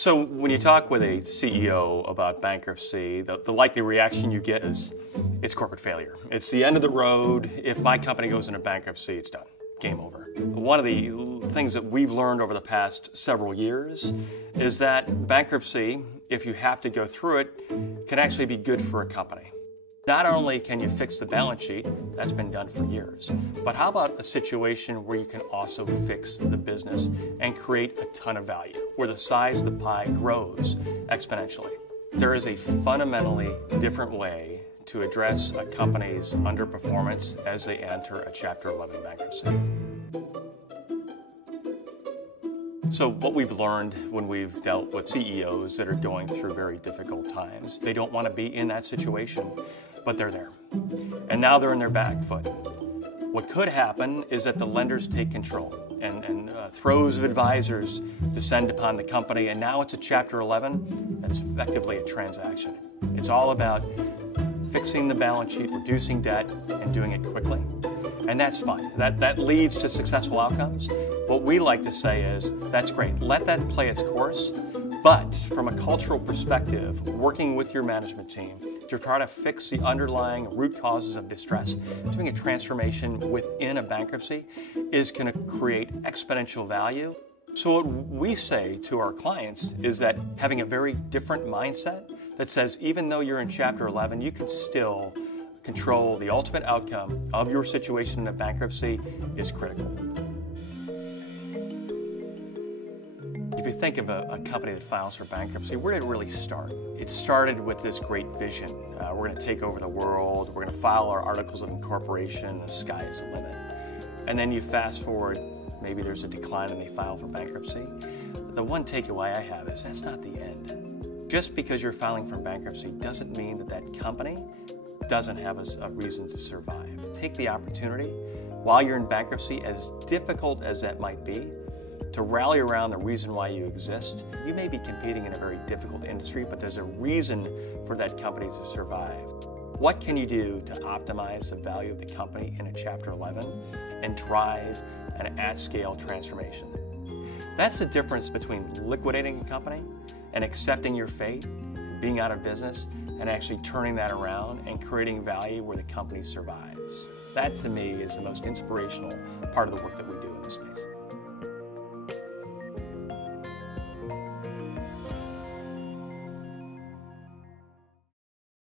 So when you talk with a CEO about bankruptcy, the likely reaction you get is, it's corporate failure. It's the end of the road. If my company goes into bankruptcy, it's done. Game over. One of the things that we've learned over the past several years is that bankruptcy, if you have to go through it, can actually be good for a company. Not only can you fix the balance sheet, that's been done for years, but how about a situation where you can also fix the business and create a ton of value, where the size of the pie grows exponentially? There is a fundamentally different way to address a company's underperformance as they enter a Chapter 11 bankruptcy. So what we've learned when we've dealt with CEOs that are going through very difficult times, they don't want to be in that situation, but they're there. And now they're in their back foot. What could happen is that the lenders take control and throes of advisors descend upon the company, and now it's a Chapter 11 that's effectively a transaction. It's all about fixing the balance sheet, reducing debt, and doing it quickly. And that's fine. That leads to successful outcomes. What we like to say is, that's great. Let that play its course. But from a cultural perspective, working with your management team to try to fix the underlying root causes of distress, doing a transformation within a bankruptcy is going to create exponential value. So what we say to our clients is that having a very different mindset that says even though you're in Chapter 11, you can still control the ultimate outcome of your situation in a bankruptcy is critical. If you think of a company that files for bankruptcy, where did it really start? It started with this great vision. We're going to take over the world. We're going to file our articles of incorporation. The sky is the limit. And then you fast forward, maybe there's a decline and they file for bankruptcy. The one takeaway I have is that's not the end. Just because you're filing for bankruptcy doesn't mean that that company doesn't have a reason to survive. Take the opportunity while you're in bankruptcy, as difficult as that might be, to rally around the reason why you exist. You may be competing in a very difficult industry, but there's a reason for that company to survive. What can you do to optimize the value of the company in a Chapter 11 and drive an at-scale transformation? That's the difference between liquidating a company and accepting your fate, being out of business, and actually turning that around and creating value where the company survives. That, to me, is the most inspirational part of the work that we do in this space.